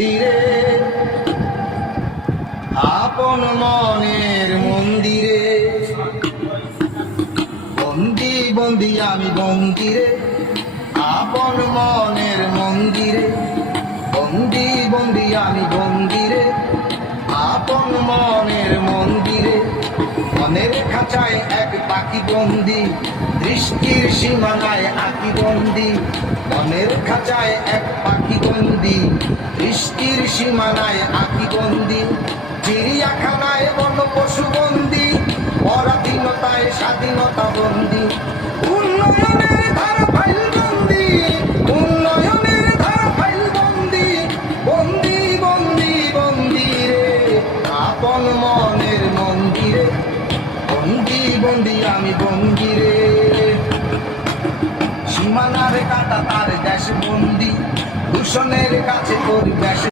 মন্দিরে, আপন মনের মন্দিরে। বন্দি বন্দি আমি বন্দিরে, আপন মনের মন্দিরে। বন্দি বন্দি আমি বন্দিরে, আপন মনের মন্দিরে। মনের খাঁচায় এক পাখি বন্দি, দৃষ্টির সীমানায় আঁকি বন্দি। মনের খাঁচায় এক পাখি বন্দি, দৃষ্টির সীমানায় আঁকি বন্দি। চিড়িয়াখানায় বন পশু বন্দি, পরাধীনতায় স্বাধীনতা বন্দি। উন্নয়নের ধারা ফাইল বন্দি, উন্নয়নের ধারা ফাইল বন্দি। বন্দি বন্দি বন্দি রে, আপন মনের মন্দিরে। বন্দি বন্দি আমি বন্দিরে। সীমানার কাটা তার দেশ বন্দি, দূষণের কাছে পরিবেশ